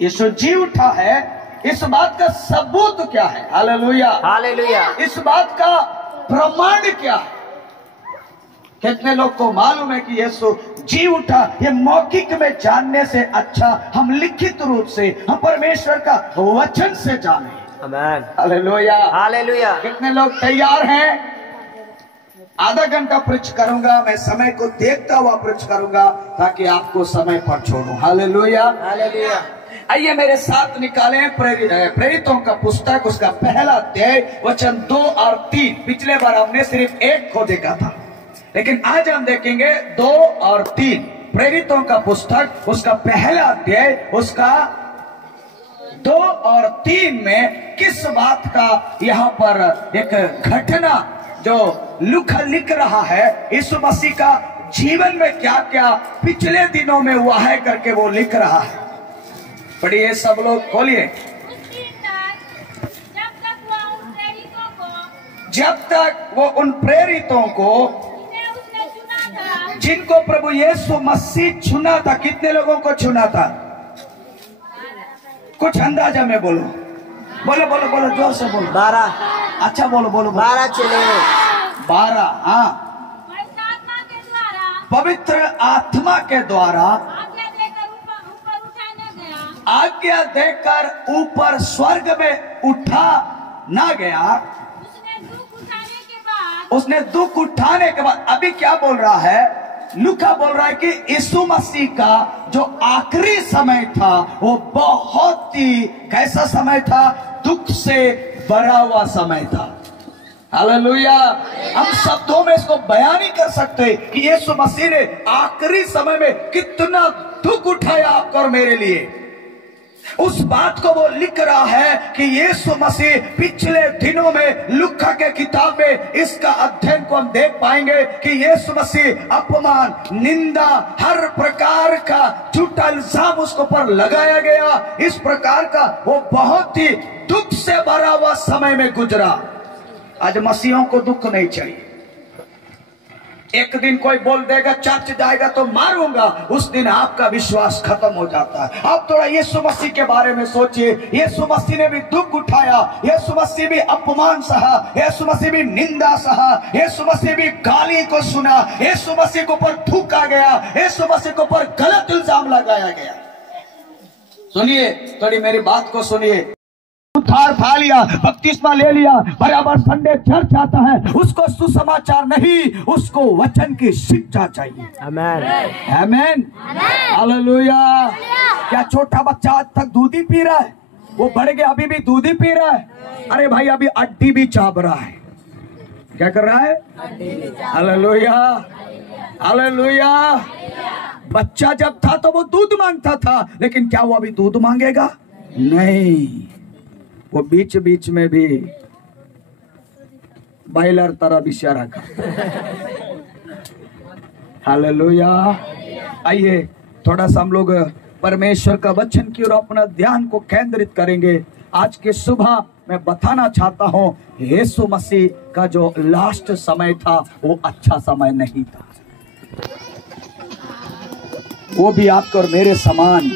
यीशु जी उठा है, इस बात का सबूत क्या है? Hallelujah, hallelujah. इस बात का प्रमाण क्या है? कितने लोग को मालूम है कि यीशु जी उठा? ये मौखिक में जानने से अच्छा हम लिखित रूप से, हम परमेश्वर का वचन से जाने। आमीन, हालेलुया, हालेलुया। कितने लोग तैयार हैं? आधा घंटा प्रीच करूंगा, मैं समय को देखता हुआ प्रीच करूंगा ताकि आपको समय पर छोड़ूं। Hallelujah, hallelujah. आइए मेरे साथ निकालें प्रेरितों का पुस्तक, उसका पहला अध्याय वचन 2 और 3। पिछले बार हमने सिर्फ 1 को देखा था, लेकिन आज हम देखेंगे 2 और 3। प्रेरितों का पुस्तक, उसका पहला अध्याय, उसका 2 और 3 में किस बात का यहाँ पर एक घटना जो लूका लिख रहा है, यीशु मसीह का जीवन में क्या क्या पिछले दिनों में हुआ है करके वो लिख रहा है। पढ़िए सब लोग, खोलिए। जब तक वो उन प्रेरितों को जिनको प्रभु यीशु मसीह चुना था, कितने लोगों को चुना था? कुछ अंदाजा में बोलो, बोलो बोलो बोलो, जोर से बोलो। 12। अच्छा बोलो बोलो, 12 चले। 12। हाँ, पवित्र आत्मा के द्वारा आज्ञा देकर ऊपर स्वर्ग में उठा ना गया। उसने दुख उठाने के बाद अभी क्या बोल रहा है? लूका बोल रहा है कि यीशु मसीह का जो आखिरी समय था वो बहुत ही कैसा समय था? दुख से भरा हुआ समय था। हालेलुया। हम शब्दों में इसको बयान नहीं कर सकते कि यीशु मसीह ने आखिरी समय में कितना दुख उठाया आपको और मेरे लिए। उस बात को वो लिख रहा है कि यीशु मसीह पिछले दिनों में लूका के किताब में इसका अध्ययन को हम देख पाएंगे कि यीशु मसीह अपमान, निंदा, हर प्रकार का झूठा इल्जाम उसके ऊपर लगाया गया। इस प्रकार का वो बहुत ही दुख से भरा हुआ समय में गुजरा। आज मसीहों को दुख नहीं चाहिए। एक दिन कोई बोल देगा चर्च जाएगा तो मारूंगा, उस दिन आपका विश्वास खत्म हो जाता है। आप थोड़ा यीशु मसीह के बारे में सोचिए। यीशु मसीह ने भी दुख उठाया, यीशु मसीह भी अपमान सहा, यीशु मसीह भी निंदा सहा, यीशु मसीह भी गाली को सुना, यीशु मसीह के ऊपर थूका गया, यीशु मसीह के ऊपर गलत इल्जाम लगाया गया। सुनिए, थोड़ी मेरी बात को सुनिए। उद्धार पा लिया, बपतिस्मा ले लिया, बराबर संडे चर्च आता है, उसको सुसमाचार नहीं, उसको वचन की शिक्षा चाहिए। आमेन, आमेन, हालेलुया। क्या छोटा बच्चा आज तक दूध ही पी रहा है? वो बढ़ गया, अभी भी दूध ही पी रहा है? अरे भाई, अभी अड्डी भी चाप रहा है। क्या कर रहा है? Hallelujah, hallelujah. बच्चा जब था तो वो दूध मांगता था, लेकिन क्या वो अभी दूध मांगेगा? नहीं, वो बीच बीच में भी बाइलर तरह बिचारा का। हालेलुया। आइए थोड़ा सा हम लोग परमेश्वर का वचन की ओर अपना ध्यान को केंद्रित करेंगे। आज के सुबह मैं बताना चाहता हूं, यीशु मसीह का जो लास्ट समय था वो अच्छा समय नहीं था। वो भी आपको और मेरे समान,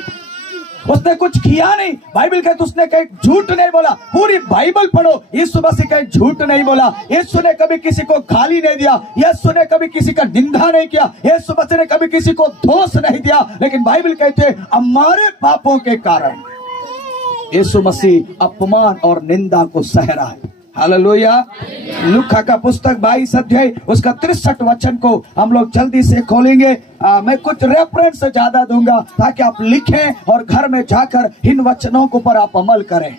उसने कुछ किया नहीं। बाइबल कहती उसने कहीं झूठ नहीं बोला। पूरी बाइबल पढ़ो, यीशु मसीह कहीं झूठ नहीं बोला। यीशु ने कभी किसी को गाली नहीं दिया, यीशु ने कभी किसी का निंदा नहीं किया, यीशु मसीह ने कभी किसी को दोष नहीं दिया। लेकिन बाइबल कहते हैं हमारे पापों के कारण यीशु मसीह अपमान और निंदा को सह रहा है। हालेलुया। लूका का पुस्तक 22 अध्याय उसका 63 वचन को हम लोग जल्दी से खोलेंगे। मैं कुछ रेफरेंस ज्यादा दूंगा ताकि आप लिखें और घर में जाकर इन वचनों के ऊपर आप अमल करें।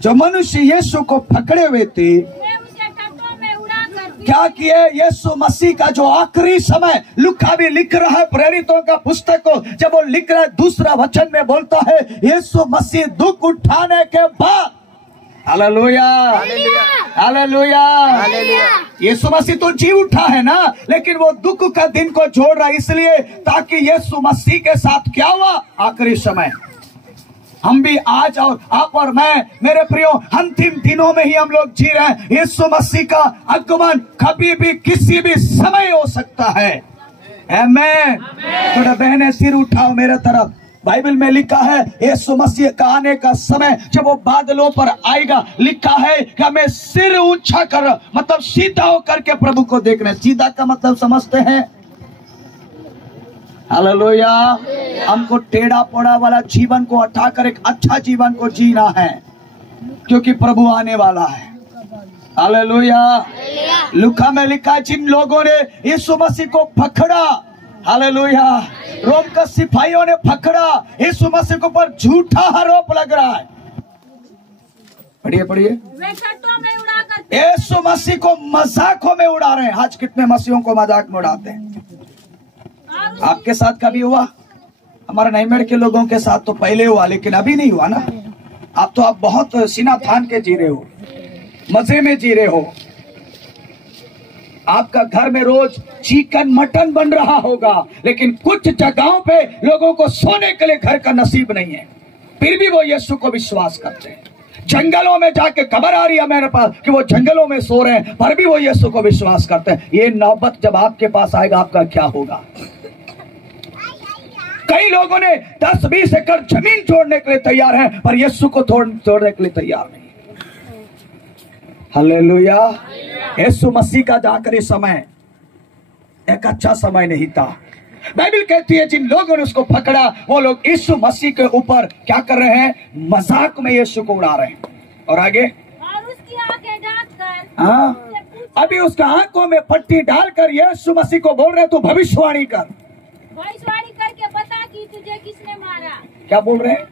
जो मनुष्य यीशु को पकड़े हुए थे, क्या किए? यीशु मसीह का जो आखिरी समय, लूका भी लिख रहा है प्रेरितों का पुस्तक को, जब वो लिख रहा है दूसरा वचन में बोलता है यीशु मसीह दुख उठाने के बाद, हालेलुया, हालेलुया, यीशु मसीह तो जी उठा है ना, लेकिन वो दुख का दिन को जोड़ रहा है इसलिए ताकि यीशु मसीह के साथ क्या हुआ? आखिरी समय। हम भी आज और आप और मैं, मेरे प्रियो, अंतिम दिनों में ही हम लोग जी रहे हैं। यीशु मसीह का आगमन कभी भी किसी भी समय हो सकता है। आमेन। थोड़ा बहने सिर उठाओ मेरे तरफ। बाइबल में लिखा है यीशु मसीह का आने का समय जब वो बादलों पर आएगा, लिखा है कि हमें सिर ऊंचा कर, मतलब सीधा होकर के प्रभु को देखना। सीधा का मतलब समझते हैं? हालेलुया। हमको टेढ़ा पोड़ा वाला जीवन को हटाकर एक अच्छा जीवन को जीना है, क्योंकि प्रभु आने वाला है। हालेलुया। लूका में लिखा है जिन लोगों ने यीशु मसीह को पकड़ा, हालेलुया, रोम का सिपाहियों ने पकड़ा, यीशु मसीह के ऊपर झूठा आरोप लग रहा है। पढ़िए पढ़िए। यीशु मसीह को मजाकों में उड़ा रहे हैं। आज कितने मसीहों को मजाक में उड़ाते हैं। आपके साथ कभी हुआ? हमारे नईमेड़ के लोगों के साथ तो पहले हुआ, लेकिन अभी नहीं हुआ ना। आप बहुत सीना थान के जी रहे हो, मजे में जी रहे हो। आपका घर में रोज चिकन मटन बन रहा होगा, लेकिन कुछ जगहों पे लोगों को सोने के लिए घर का नसीब नहीं है, फिर भी वो यीशु को विश्वास करते हैं। जंगलों में जाके खबर आ रही है मेरे पास कि वो जंगलों में सो रहे हैं, पर भी वो यीशु को विश्वास करते हैं। ये नौबत जब आपके पास आएगा, आपका क्या होगा? कई लोगों ने 10-20 एकड़ जमीन छोड़ने के लिए तैयार हैं, पर यीशु को छोड़ने के लिए तैयार नहीं। हालेलुया। यीशु मसीह का जाकर समय एक अच्छा समय नहीं था। बाइबल कहती है जिन लोगों ने उसको पकड़ा, वो लोग यीशु मसीह के ऊपर क्या कर रहे हैं? मजाक में यीशु को उड़ा रहे हैं। और आगे, और उसकी आंखें ढांककर, हाँ, अभी उसका आंखों में पट्टी डालकर यीशु मसीह को बोल रहे तू भविष्यवाणी कर, भविष्यवाणी करके बता कि तुझे किसने मारा। क्या बोल रहे हैं?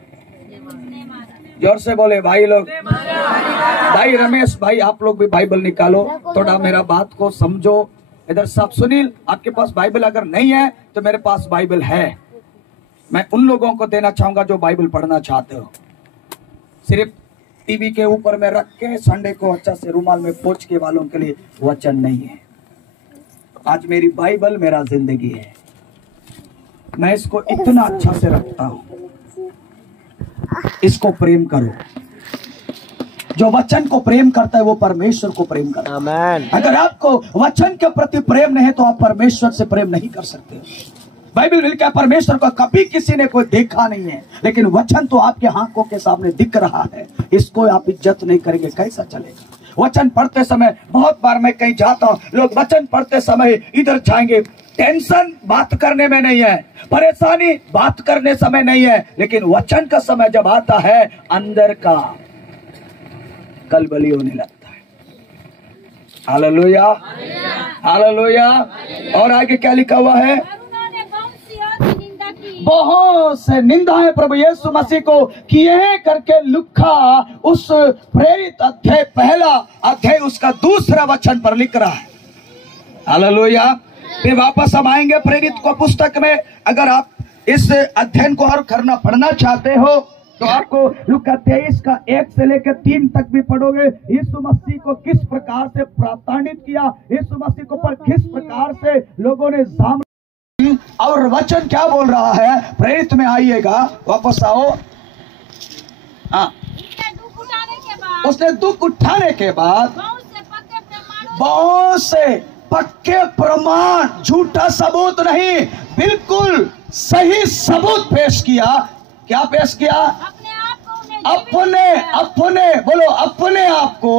किसने मारा? जोर से बोले भाई लोग। भाई रमेश भाई, आप लोग भी बाइबल निकालो, थोड़ा मेरा बात को समझो। इधर सब सुनील, आपके पास बाइबल अगर नहीं है तो मेरे पास बाइबल है। मैं उन लोगों को देना चाहूंगा जो बाइबल पढ़ना चाहते हो। सिर्फ टीवी के ऊपर में रख के संडे को अच्छा से रुमाल में पोंछ के वालों के लिए वचन नहीं है। आज मेरी बाइबल मेरा जिंदगी है, मैं इसको इतना अच्छा से रखता हूं। इसको प्रेम करो। जो वचन को प्रेम करता है वो परमेश्वर को प्रेम करता है। आमीन। अगर आपको वचन के प्रति प्रेम नहीं है तो आप परमेश्वर से प्रेम नहीं कर सकते। बाइबल में लिखा है परमेश्वर को कभी किसी ने कोई देखा नहीं है, लेकिन वचन तो आपके आंखों के सामने दिख रहा है। इसको आप इज्जत नहीं करेंगे, कैसा चलेगा? वचन पढ़ते समय बहुत बार मैं कहीं जाता हूँ, लोग वचन पढ़ते समय इधर जाएंगे। टेंशन बात करने में नहीं है, परेशानी बात करने समय नहीं है, लेकिन वचन का समय जब आता है अंदर का कलबली होने लगता है। Hallelujah, hallelujah. और आगे क्या लिखा हुआ है? उन्होंने बहुत से निंदाएं प्रभु यीशु मसीह को किए हैं करके लूका उस प्रेरित अध्याय पहला अध्याय उसका दूसरा वचन पर लिख रहा है। हालेलुया। फिर वापस हम आएंगे प्रेरित को पुस्तक में। अगर आप इस अध्ययन को और करना पढ़ना चाहते हो तो आपको लूका 23 का 1 से लेकर 3 तक भी पढ़ोगे। यीशु मसीह को किस प्रकार से प्रताड़ित किया, यीशु मसीह को पर किस प्रकार से लोगों ने जाम, और वचन क्या बोल रहा है। प्रेरित में आइएगा, वापस आओ। हाँ, उसने दुख उठाने के बाद बहुत से पक्के प्रमाण, झूठा सबूत नहीं, बिल्कुल सही सबूत पेश किया। क्या पेश किया? अपने बोलो, अपने आप को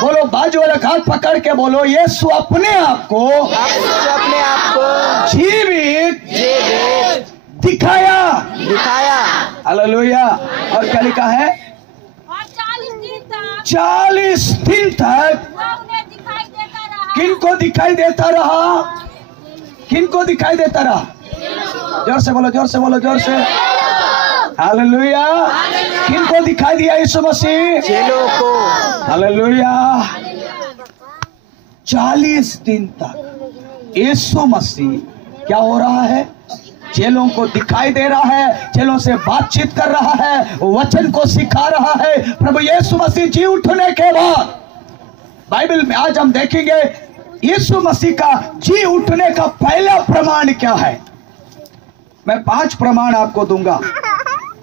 बोलो, बाजू वाला हाथ पकड़ के बोलो, यीशु अपने आप को जीवित दिखाया। हालेलुया। और क्या लिखा है? 40 दिन तक किनको दिखाई देता रहा? किनको दिखाई देता रहा? जोर से बोलो, जोर से बोलो, जोर से। हालेलुया। किनको दिखाई दिया यीशु मसीह? चेलों को। हालेलुया। 40 दिन तक यीशु मसीह क्या हो रहा है? चेलों को दिखाई दे रहा है, चेलों से बातचीत कर रहा है, वचन को सिखा रहा है। प्रभु यीशु मसीह जी उठने के बाद बाइबल में आज हम देखेंगे यीशु मसीह का जी उठने का पहला प्रमाण क्या है। मैं 5 प्रमाण आपको दूंगा।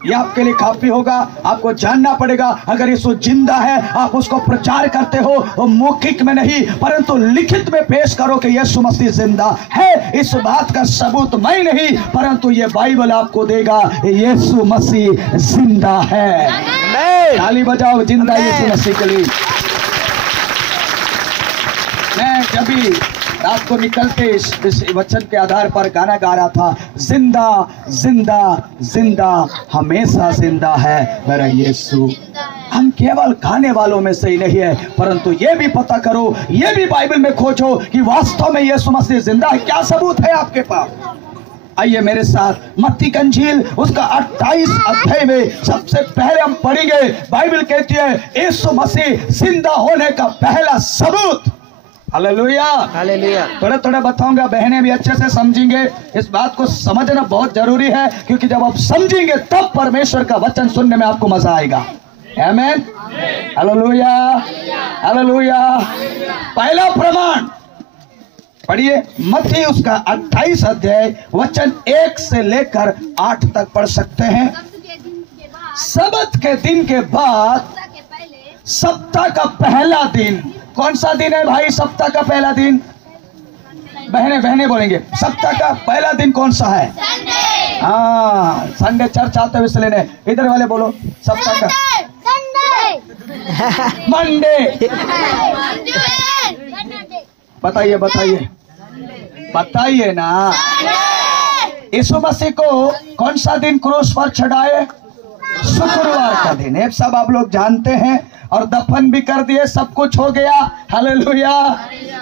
यह आपके लिए काफी होगा। आपको जानना पड़ेगा अगर यीशु जिंदा है, आप उसको प्रचार करते हो वो मौखिक में नहीं परंतु लिखित में पेश करो कि यीशु मसीह जिंदा है। इस बात का सबूत मैं नहीं परंतु ये बाइबल आपको देगा, यीशु मसीह जिंदा है। ताली बजाओ जिंदा यीशु मसीह के लिए। मैं जब भी रात को निकलते इस वचन के आधार पर गाना गा रहा था, जिंदा जिंदा जिंदा हमेशा जिंदा है मेरा यीशु। हम केवल गाने वालों में से ही नहीं है परंतु ये भी पता करो, ये भी बाइबल में खोजो कि वास्तव में यीशु मसीह जिंदा है। क्या सबूत है आपके पास? आइए मेरे साथ मत्ती की इंजील उसका 28 अध्याय में सबसे पहले हम पढ़ेंगे। बाइबल कहती है यीशु मसीह जिंदा होने का पहला सबूत। Hallelujah hallelujah. थोड़ा थोड़ा बताऊंगा, बहनें भी अच्छे से समझेंगे। इस बात को समझना बहुत जरूरी है क्योंकि जब आप समझेंगे तब परमेश्वर का वचन सुनने में आपको मजा आएगा। आमीन हालेलुया हालेलुया। पहला प्रमाण पढ़िए मत्ती उसका 28 अध्याय वचन 1 से लेकर 8 तक पढ़ सकते हैं। सब्त के दिन के बाद सप्ताह का पहला दिन कौन सा दिन है भाई? सप्ताह का पहला दिन बहने बोलेंगे सप्ताह का पहला दिन कौन सा है? हाँ संडे। चर्च आते हुए इसलिए नहीं, इधर वाले बोलो सप्ताह का मंडे। बताइए बताइए बताइए ना, यीशु मसीह को कौन सा दिन क्रूस पर चढ़ाए? शुक्रवार का दिन। ये सब आप लोग जानते हैं और दफन भी कर दिए, सब कुछ हो गया। Hallelujah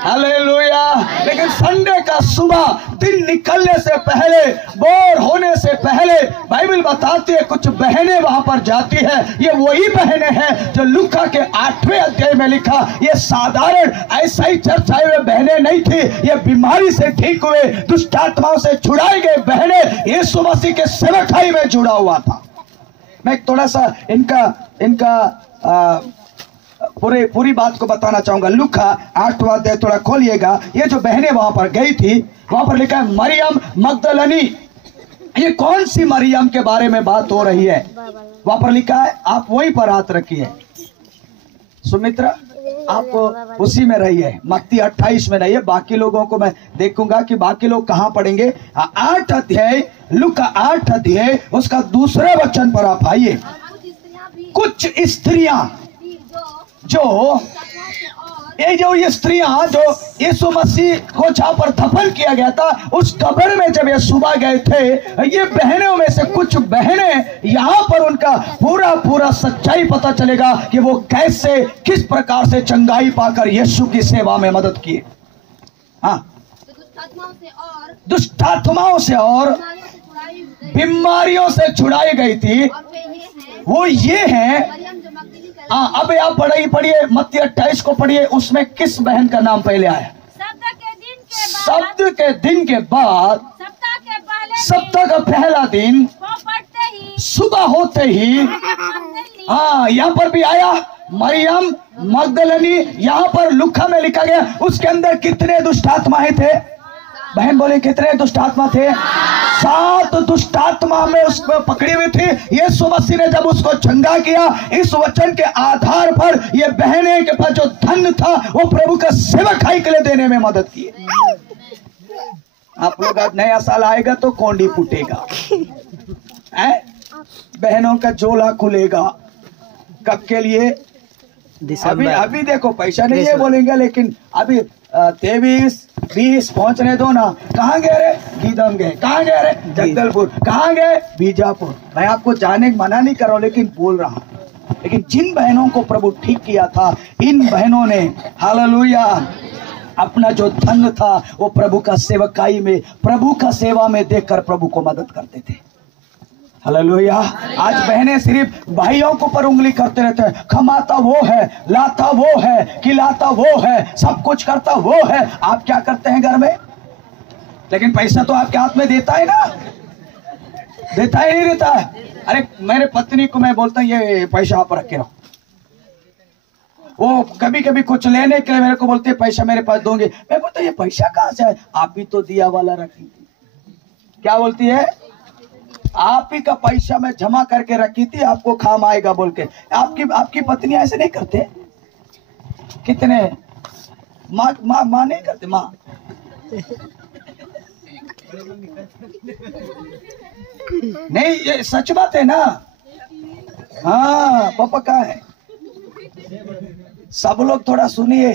hallelujah. लेकिन संडे का सुबह दिन निकलने से पहले, बोर होने से पहले बाइबल बताती है कुछ बहनें वहां पर जाती है। ये वही बहनें हैं जो लूका के 8वें अध्याय में लिखा। ये साधारण ऐसा ही चर्च आए हुए बहनें नहीं थी, ये बीमारी से ठीक हुए, दुष्ट आत्माओं से छुड़ाई गए बहनें यीशु मसीह के सेवकाई में जुड़ा हुआ था। मैं थोड़ा सा इनका पूरी बात को बताना चाहूंगा। लूका 8वां अध्याय थोड़ा खोलिएगा। ये जो बहनें वहां पर गई थी, वहां पर लिखा है मरियम मगदलनी। ये कौन सी मरियम के बारे में बात हो रही है? वहां पर लिखा है, आप वहीं पर हाथ रखिए सुमित्रा, आप उसी में रहिए, मत्ती 28 में रहिए। बाकी लोगों को मैं देखूंगा कि बाकी लोग कहां पढ़ेंगे। 8 अध्याय लूका 8 अध्याय उसका दूसरे वचन पर आप आइए। कुछ स्त्रियां ये स्त्रियां जो यीशु मसीह को जहां पर दफन किया गया था उस कब्र में जब ये सुबह गए थे, ये बहनों में से कुछ बहनें यहां पर उनका पूरा सच्चाई पता चलेगा कि वो कैसे किस प्रकार से चंगाई पाकर यीशु की सेवा में मदद किए। हाँ, दुष्ट आत्माओं से और बीमारियों से छुड़ाई गई थी। वो ये हैं। अब आप पढ़िए मत्ती 28 को पढ़िए। उसमें किस बहन का नाम पहले आया? शब्द के दिन के बाद सप्ताह का पहला दिन सुबह होते ही हाँ यहाँ पर भी आया मरियम मगदलनी। यहाँ पर लूका में लिखा गया उसके अंदर कितने दुष्ट आत्माएं थे? बहन बोले कितने दुष्ट आत्मा थे? 7 दुष्ट आत्मा में उसको पकड़ी हुई थी। यीशु मसीह ने जब उसको चंगा किया, इस वचन के आधार पर ये बहनें के पास जो धन था वो प्रभु का सेवकाई के लिए देने में मदद की। आप लोग आज नया साल आएगा तो कौंडी फूटेगा, बहनों का झोला खुलेगा। कब के लिए? अभी देखो पैसा नहीं है बोलेंगे, लेकिन अभी 23-20 पहुंचने दो ना। कहाँ गए रे? गीदम गए। कहाँ गए रे? जगदलपुर। कहाँ गए? बीजापुर। मैं आपको जाने मना नहीं कर रहा हूं लेकिन बोल रहा हूं। लेकिन जिन बहनों को प्रभु ठीक किया था, इन बहनों ने हालेलुया अपना जो धन था वो प्रभु का सेवकाई में, प्रभु का सेवा में देकर प्रभु को मदद करते थे। हालेलुया। आज बहनें सिर्फ भाइयों को पर उंगली करते रहते हैं। कमाता वो है, लाता वो है, खिलाता वो है, सब कुछ करता वो है। आप क्या करते हैं घर में? लेकिन पैसा तो आपके हाथ में देता है ना? देता ही नहीं देता है? अरे मेरे पत्नी को मैं बोलता हूँ ये पैसा आप रख के रहो। वो कभी कभी कुछ लेने के लिए मेरे को बोलते पैसा मेरे पास दोगे। मैं बोलता ये पैसा कहाँ से है? आप ही तो दिया वाला रखी। क्या बोलती है? आप ही का पैसा मैं जमा करके रखी थी, आपको काम आएगा बोल के। आपकी पत्नी ऐसे नहीं करते? कितने माँ नहीं करते? माँ नहीं, ये सच बात है ना। हाँ, पापा कहाँ है? सब लोग थोड़ा सुनिए,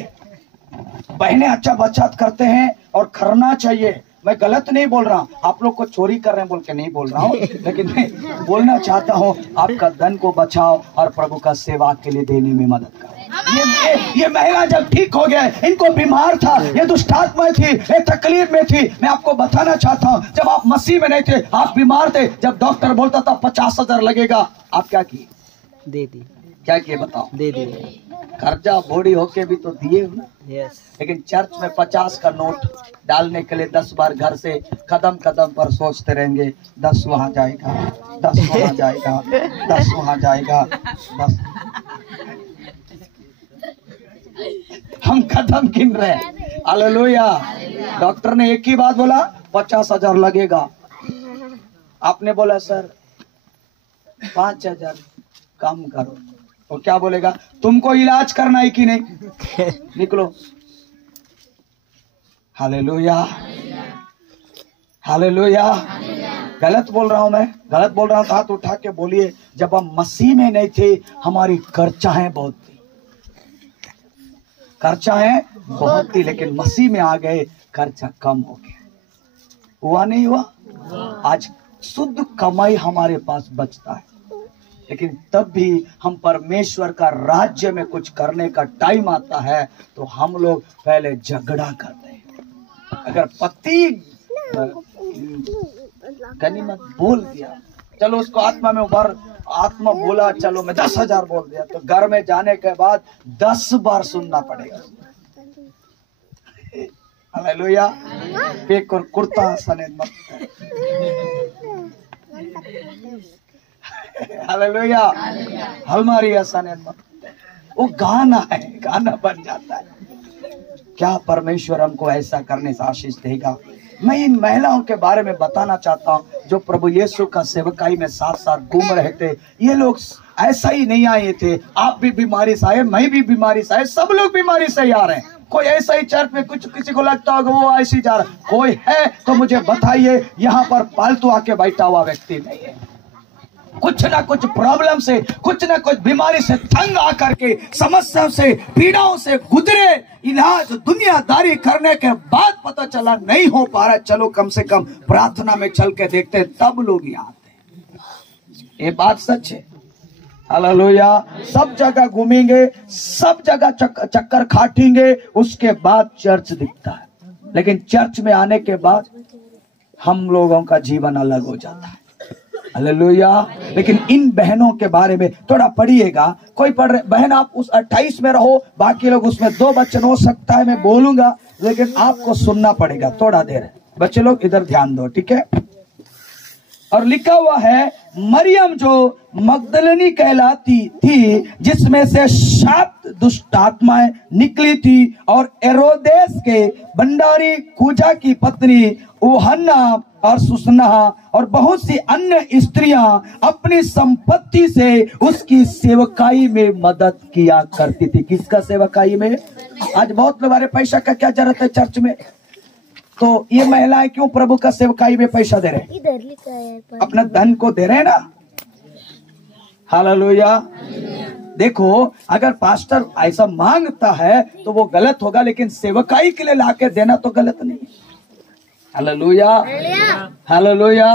बहनें अच्छा बचत करते हैं और करना चाहिए। मैं गलत नहीं बोल रहा हूँ, आप लोग को चोरी कर रहे हैं बोल के नहीं बोल रहा हूँ, लेकिन मैं बोलना चाहता हूँ आपका धन को बचाओ और प्रभु का सेवा के लिए देने में मदद करो। ये महिला जब ठीक हो गया, इनको बीमार था, ये दुष्टात्मा थी, ये तकलीफ में थी। मैं आपको बताना चाहता हूँ, जब आप मसीह में नहीं थे, आप बीमार थे, जब डॉक्टर बोलता था 50,000 लगेगा, आप क्या किए? दे दी। क्या किए बताओ? दे दिए। कर्जा बूढ़ी होके भी तो दिए हो ना। यस। लेकिन चर्च में 50 का नोट डालने के लिए 10 बार घर से कदम कदम पर सोचते रहेंगे, 10 वहां जाएगा, 10 वहां जाएगा, 10 वहां जाएगा, 10। हम कदम गिन रहे हैं। हालेलुया। डॉक्टर ने एक ही बात बोला, 50,000 लगेगा। आपने बोला सर 5,000 कम करो, तो क्या बोलेगा? तुमको इलाज करना है कि नहीं? निकलो। Hallelujah, hallelujah. गलत बोल रहा हूं मैं? गलत बोल रहा हूं तो हाथ उठा के बोलिए। जब हम मसीह में नहीं थे, हमारी खर्चाएं बहुत थी, खर्चाएं बहुत थी, लेकिन मसीह में आ गए, खर्चा कम हो गया। हुआ नहीं हुआ? आज शुद्ध कमाई हमारे पास बचता है, लेकिन तब भी हम परमेश्वर का राज्य में कुछ करने का टाइम आता है तो हम लोग पहले झगड़ा करते हैं। अगर पति गनीमत बोल दिया, चलो उसको आत्मा में उभर, आत्मा बोला चलो मैं 10,000 बोल दिया, तो घर में जाने के बाद 10 बार सुनना पड़ेगा। हालेलुया। पेक और कुर्ता सने मत। हालेलुया। हमारी आसाने मत। वो गाना है, गाना बन जाता है। क्या परमेश्वर हमको ऐसा करने से आशीष देगा? मैं इन महिलाओं के बारे में बताना चाहता हूँ जो प्रभु यीशु का सेवकाई में साथ साथ घूम रहे थे। ये लोग ऐसा ही नहीं आए थे, आप भी बीमारी से आए, मैं भी बीमारी से आए, सब लोग बीमारी से ही आ रहे हैं। कोई ऐसा ही चर्च में कुछ किसी को लगता होगा वो ऐसी जा रहा, कोई है तो मुझे बताइए। यहाँ पर फालतू आके बैठा हुआ व्यक्ति नहीं है। कुछ ना कुछ प्रॉब्लम से, कुछ ना कुछ बीमारी से तंग आकर के, समस्याओं से, पीड़ाओं से गुजरे, इलाज दुनियादारी करने के बाद पता चला नहीं हो पा रहा, चलो कम से कम प्रार्थना में चल के देखते, तब लोग यहाँ आते। ये बात सच है। हालेलुया। सब जगह घूमेंगे, सब जगह चक्कर काटेंगे, उसके बाद चर्च दिखता है, लेकिन चर्च में आने के बाद हम लोगों का जीवन अलग हो जाता है। हालेलुया। लेकिन इन बहनों के बारे में थोड़ा पढ़िएगा। कोई पढ़ रहे बहन, आप उस 28 में रहो, बाकी लोग उसमें 2 वचन हो सकता है मैं बोलूंगा, लेकिन आपको सुनना पड़ेगा थोड़ा देर। बच्चे लोग इधर ध्यान दो, ठीक है? और लिखा हुआ है, मरियम जो मगदलिनी कहलाती थी, जिसमें से 7 दुष्ट आत्माएं निकली थी, और हेरोदेस के भंडारी कूजा की पत्नी यूहन्ना और सुसन्ना और बहुत सी अन्य स्त्रियां अपनी संपत्ति से उसकी सेवकाई में मदद किया करती थी। किसका सेवकाई में? आज बहुत लोग, अरे पैसा का क्या जरूरत है चर्च में, तो ये महिलाएं क्यों प्रभु का सेवकाई में पैसा दे रहे हैं? इधर लिखा है, अपना धन को दे रहे हैं ना। हालेलुया। देखो, अगर पास्टर ऐसा मांगता है तो वो गलत होगा, लेकिन सेवकाई के लिए लाके देना तो गलत नहीं है। Hallelujah, hallelujah,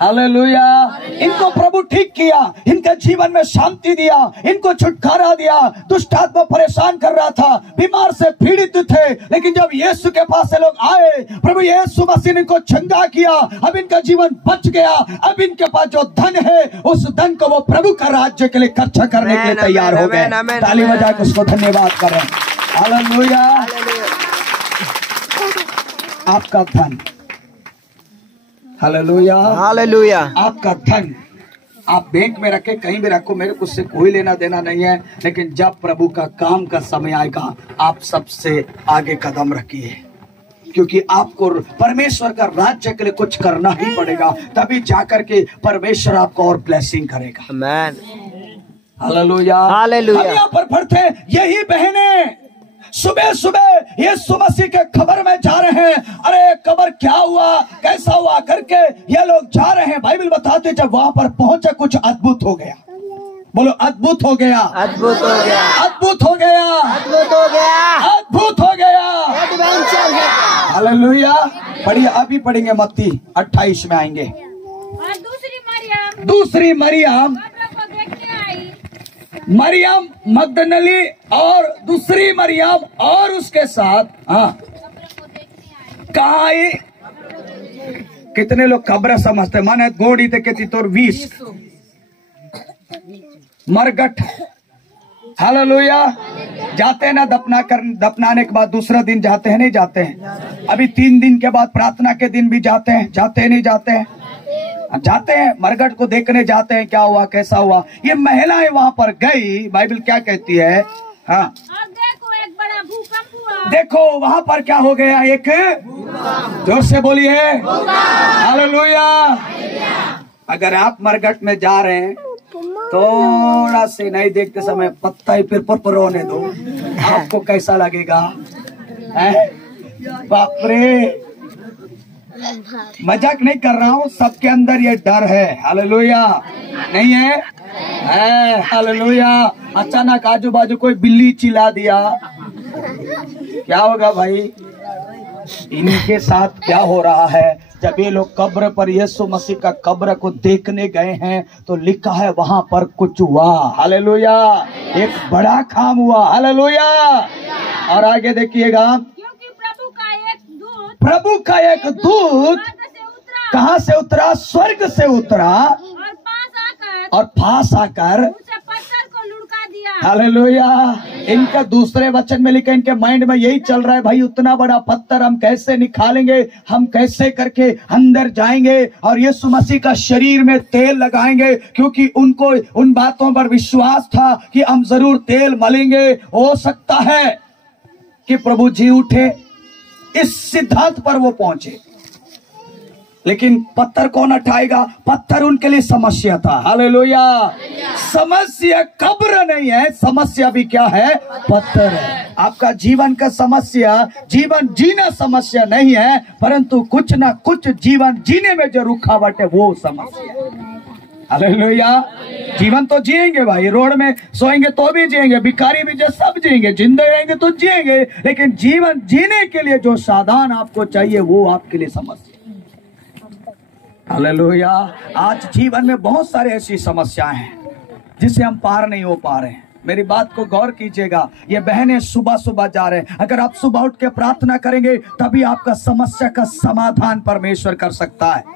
hallelujah. इनको प्रभु ठीक किया, इनके जीवन में शांति दिया, इनको छुटकारा दिया। दुष्ट आत्मा परेशान कर रहा था, बीमार से पीड़ित थे, लेकिन जब यीशु के पास से लोग आए, प्रभु यीशु मसीह ने इनको चंगा किया। अब इनका जीवन बच गया। अब इनके पास जो धन है, उस धन को वो प्रभु का राज्य के लिए खर्च करने के लिए तैयार हो गए। ताली बजा के उसको धन्यवाद करें। हालेलुया। आपका धन, हालेलुया, हालेलुया। आपका धन आप बैंक में रखे, कहीं भी रखो, मेरे को उससे कोई लेना देना नहीं है, लेकिन जब प्रभु का काम का समय आएगा, आप सबसे आगे कदम रखिए, क्योंकि आपको परमेश्वर का राज्य के लिए कुछ करना ही पड़ेगा, तभी जाकर के परमेश्वर आपको और ब्लेसिंग करेगा। आमेन। Hallelujah hallelujah. हम यहाँ पर पढ़ते हैं, यही बहनें सुबह सुबह यीशु मसीह के खबर में जा रहे हैं। अरे खबर क्या हुआ, कैसा हुआ करके ये लोग जा रहे हैं। बाइबल बताते जब वहां पर पहुंचे कुछ अद्भुत हो गया। बोलो अद्भुत हो गया, अद्भुत हो गया, अद्भुत हो गया, अद्भुत हो गया, अद्भुत हो गया। एडवेंचर है। हालेलुया। पढ़िए, अभी पढ़ेंगे मत्ती 28 में आएंगे। और दूसरी मरियम कब्र को देखने आई। मरियम मगदली और दूसरी मरियम और उसके साथ कब्र को देखने आई। कहा आई? कितने लोग खबर समझते माने गोड़ी ते कितनी तोर 20 मरगट। हालेलुया। जाते हैं ना दफनाने के बाद दूसरा दिन जाते हैं, नहीं जाते हैं? अभी 3 दिन के बाद प्रार्थना के दिन भी जाते हैं, जाते हैं नहीं जाते हैं? जाते हैं, मरगट को देखने जाते हैं, क्या हुआ कैसा हुआ। ये महिलाएं वहां पर गई, बाइबल क्या कहती है? हाँ, और देखो एक बड़ा भूकंप हुआ। देखो वहां पर क्या हो गया, एक जोर से बोलिए हालेलुया। अगर आप मरगट में जा रहे हैं, थोड़ा से नहीं देखते समय पत्ता ही फिर पर रोने दो, आपको कैसा लगेगा? बाप रे, मजाक नहीं कर रहा हूँ, सबके अंदर ये डर है। हालेलुया। नहीं है? हालेलुया। अचानक आजू बाजू कोई बिल्ली चिल्ला दिया, क्या होगा भाई? इनके साथ क्या हो रहा है? जब ये लोग कब्र पर यीशु मसीह का कब्र को देखने गए हैं तो लिखा है वहां पर कुछ हुआ। हालेलुया। एक बड़ा काम हुआ। हालेलुया। और आगे देखिएगा, क्योंकि प्रभु का एक दूत स्वर्ग स्वर्ग से उतरा कहाँ से उतरा? स्वर्ग से उतरा और पास आकर उसे पत्थर को लुढ़का दिया। हालेलुया। इनका दूसरे वचन में लिखा, इनके माइंड में यही चल रहा है, भाई उतना बड़ा पत्थर हम कैसे निकालेंगे, हम कैसे करके अंदर जाएंगे और यीशु मसीह का शरीर में तेल लगाएंगे, क्योंकि उनको उन बातों पर विश्वास था कि हम जरूर तेल मलेंगे। हो सकता है कि प्रभु जी उठे, इस सिद्धांत पर वो पहुंचे। लेकिन पत्थर कौन हटाएगा? पत्थर उनके लिए समस्या था। हालेलुया। समस्या कब्र नहीं है, समस्या भी क्या है? पत्थर है। आपका जीवन का समस्या जीवन जीना समस्या नहीं है, परंतु कुछ ना कुछ जीवन जीने में जो रुकावट है वो समस्या। हालेलुया। जीवन तो जिएंगे भाई, रोड में सोएंगे तो भी जिएंगे, भिखारी भी जो सब जिएंगे, जिंदे रहेंगे तो जिएंगे, लेकिन जीवन जीने के लिए जो साधन आपको चाहिए वो आपके लिए समस्या। हालेलुया। आज जीवन में बहुत सारे ऐसी समस्याएं हैं जिसे हम पार नहीं हो पा रहे हैं। मेरी बात को गौर कीजिएगा। ये बहनें सुबह सुबह जा रहे हैं, अगर आप सुबह उठ के प्रार्थना करेंगे तभी आपका समस्या का समाधान परमेश्वर कर सकता है।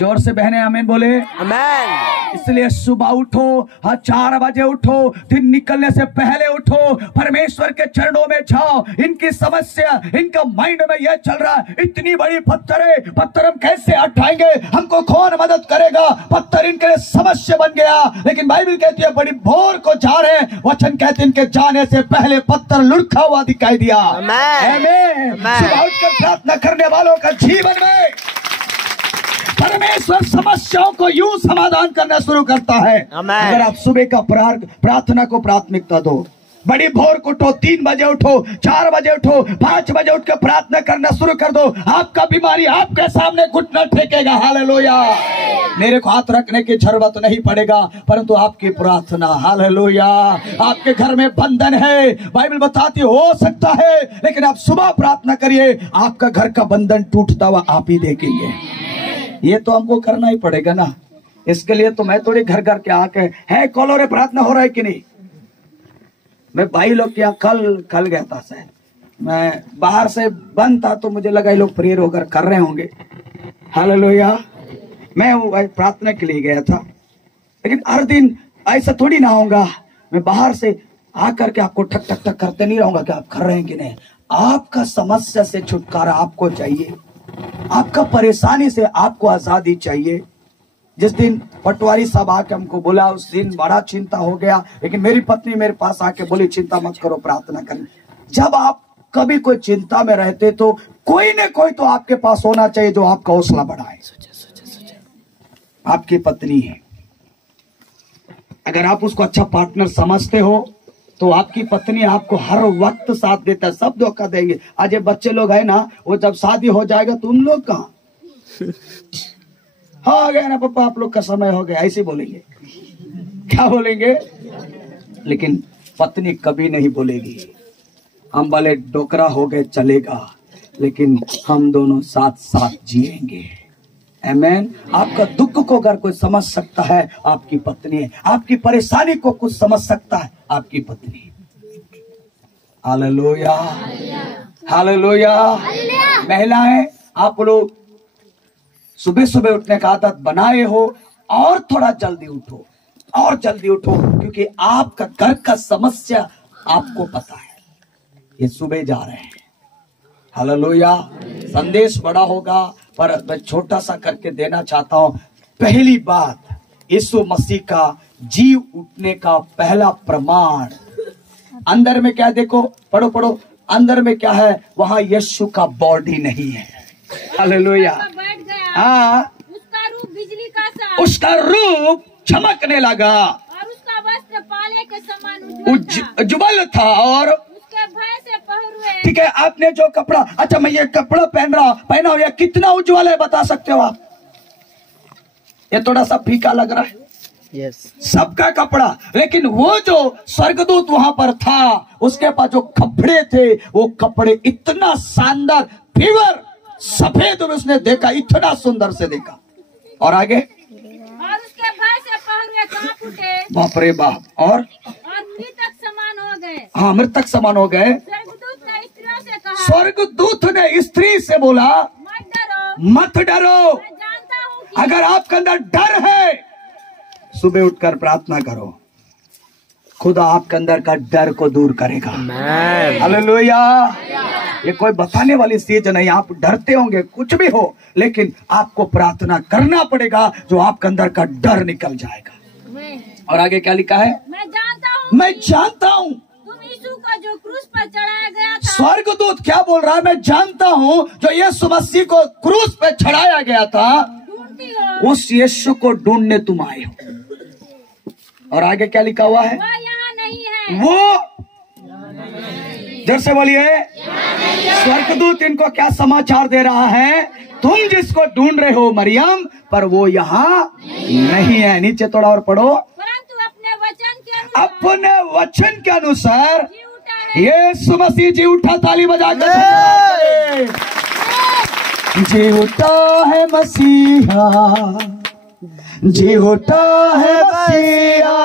जोर से बहनें आमीन बोले। आमेन। इसलिए सुबह उठो, 4 बजे उठो, दिन निकलने से पहले उठो, परमेश्वर के चरणों में जाओ। इनकी समस्या, इनका माइंड में यह चल रहा है, इतनी बड़ी पत्थर है, पत्थर हम कैसे हटाएंगे, हमको कौन मदद करेगा? पत्थर इनके लिए समस्या बन गया। लेकिन बाइबल कहती है बड़ी भोर को जा रहे हैं, वचन कहते हैं इनके जाने से पहले पत्थर लुढ़का हुआ दिखाई दिया। आमीन। सुबह उठकर प्रार्थना करने वालों का जीवन में परमेश्वर समस्याओं को यूं समाधान करना शुरू करता है। अगर आप सुबह का प्रार्थना को प्राथमिकता दो, बड़ी भोर को उठो, 3 बजे उठो, 4 बजे उठो, 5 बजे उठ के प्रार्थना करना शुरू कर दो, आपका बीमारी आपके सामने घुटना टेकेगा। हालेलुया। मेरे को हाथ रखने की जरूरत नहीं पड़ेगा, परंतु आपकी प्रार्थना। हालेलुया। आपके घर में बंधन है, बाइबल बताती हो सकता है, लेकिन आप सुबह प्रार्थना करिए, आपका घर का बंधन टूटता हुआ आप ही देखेंगे। ये तो हमको करना ही पड़ेगा ना। इसके लिए तो मैं थोड़ी घर घर के आके है कॉलो रे प्रार्थना हो रहा है कि नहीं। मैं भाई लोग के यहाँ कल गया था, शायद मैं बाहर से बंद था तो मुझे लगा ये लोग प्रेयर होकर कर रहे होंगे। हालेलुया। मैं वो प्रार्थना के लिए गया था, लेकिन हर दिन ऐसा थोड़ी ना होगा। मैं बाहर से आकर के आपको ठक ठक ठक करते नहीं रहूंगा कि आप कर रहे हैं कि नहीं। आपका समस्या से छुटकारा आपको चाहिए, आपका परेशानी से आपको आजादी चाहिए। जिस दिन पटवारी साहब आके हमको बोला, उस दिन बड़ा चिंता हो गया, लेकिन मेरी पत्नी मेरे पास आके बोली चिंता मत करो, प्रार्थना करें। जब आप कभी कोई चिंता में रहते तो कोई न कोई तो आपके पास होना चाहिए जो आपका हौसला बढ़ाए। आपकी पत्नी है, अगर आप उसको अच्छा पार्टनर समझते हो तो आपकी पत्नी आपको हर वक्त साथ देता है, सब धोखा देंगे। आज ये बच्चे लोग है ना, वो जब शादी हो जाएगा तो उन लोग कहाँ हाँ गया ना पापा, आप लोग का समय हो गया, ऐसे बोलेंगे। क्या बोलेंगे? लेकिन पत्नी कभी नहीं बोलेगी हम भले डोकरा हो गए चलेगा, लेकिन हम दोनों साथ साथ जिएंगे। आमेन। आपका दुख को अगर कोई समझ सकता है आपकी पत्नी है, आपकी परेशानी को कुछ समझ सकता है आपकी पत्नी। Hallelujah, hallelujah. महिलाएं, आप लोग सुबह सुबह उठने का आदत बनाए हो, और थोड़ा जल्दी उठो, और जल्दी उठो, क्योंकि आपका घर का समस्या आपको पता है। ये सुबह जा रहे हैं। हालेलुया। संदेश बड़ा होगा पर मैं छोटा सा करके देना चाहता हूं। पहली बात, यीशु मसीह का जी उठने का पहला प्रमाण अंदर में क्या है? देखो, पढ़ो पढ़ो, अंदर में क्या है? वहां यीशु का बॉडी नहीं है। हालेलुया। बैठ गया, हाँ, उसका रूप बिजली का सा, उसका रूप चमकने लगा और उसका वस्त्र पाले के समान उज्ज्वल था। उज्ज्वल था, और उसके भय से पहरुए। ठीक है, आपने जो कपड़ा, अच्छा मैं ये कपड़ा पहना हो, ये कितना उज्ज्वल है बता सकते हो आप? ये थोड़ा सा फीका लग रहा है, यस, सबका कपड़ा, लेकिन वो जो स्वर्गदूत वहां पर था उसके पास जो कपड़े थे, वो कपड़े इतना शानदार प्योर सफेद, और उसने देखा, इतना सुंदर से देखा। और आगे, और उसके भय से पहरुए कांप उठे। बाप रे बाप। और मृतक समान हो गए। हाँ, मृतक समान हो गए। स्वर्गदूत ने स्त्रियों से कहा, स्वर्गदूत ने स्त्री से बोला, मत डरो, मत डरो। मैं जानता हूँ कि अगर आपके अंदर डर है, सुबह उठकर प्रार्थना करो, खुदा आपके अंदर का डर को दूर करेगा। हालेलुया। ये कोई बताने वाली चीज नहीं, आप डरते होंगे कुछ भी हो, लेकिन आपको प्रार्थना करना पड़ेगा, जो आपके अंदर का डर निकल जाएगा। और आगे क्या लिखा है? मैं जानता हूँ, मैं जानता हूँ। तुम यीशु को जो क्रूस पर चढ़ाया गया था, स्वर्गदूत क्या बोल रहा है? मैं जानता हूँ जो यीशु मसीह को क्रूस पे चढ़ाया गया था, ढूंढती हो, उस यीशु को ढूंढने तुम आए हो। और आगे क्या लिखा हुआ है? वह यहाँ नहीं है। वो, जब से बोलिए, स्वर्गदूत इनको क्या समाचार दे रहा है? तुम जिसको ढूंढ रहे हो मरियम, पर वो यहाँ नहीं है। नीचे थोड़ा और पढ़ो। परंतु अपने वचन के अनुसार अपने वचन के अनुसार जी उठा है। यीशु मसीह जी उठा। ताली बजाकर जी उठा है मसीहा, जी उठा है मसीहा,